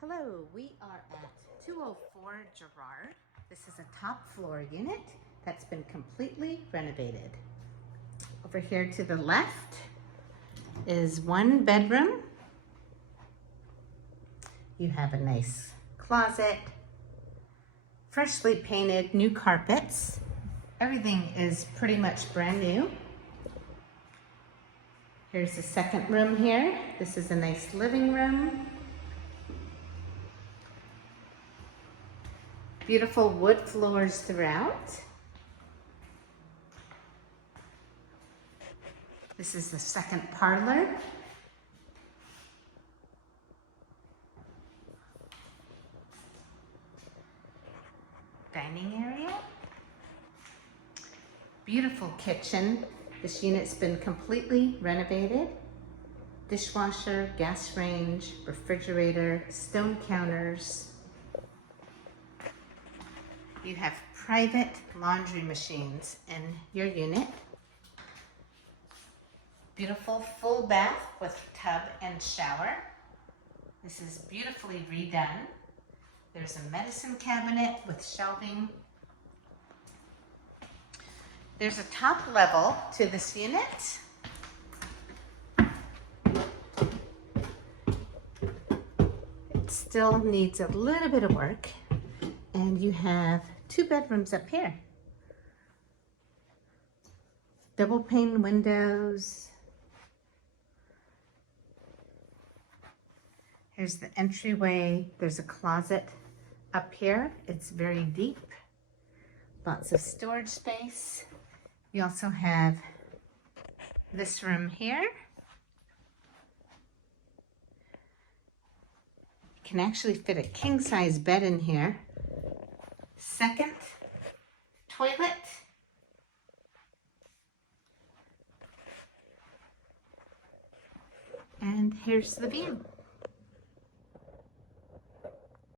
Hello, we are at 204 Girard. This is a top floor unit that's been completely renovated. Over here to the left is one bedroom. You have a nice closet, freshly painted, new carpets. Everything is pretty much brand new. Here's the second room here. This is a nice living room. Beautiful wood floors throughout. This is the second parlor. Dining area. Beautiful kitchen. This unit's been completely renovated. Dishwasher, gas range, refrigerator, stone counters. You have private laundry machines in your unit. Beautiful full bath with tub and shower. This is beautifully redone. There's a medicine cabinet with shelving. There's a top level to this unit. It still needs a little bit of work. And you have 2 bedrooms up here. Double pane windows. Here's the entryway. There's a closet up here. It's very deep. Lots of storage space. You also have this room here. You can actually fit a king-size bed in here. Second toilet. And here's the view.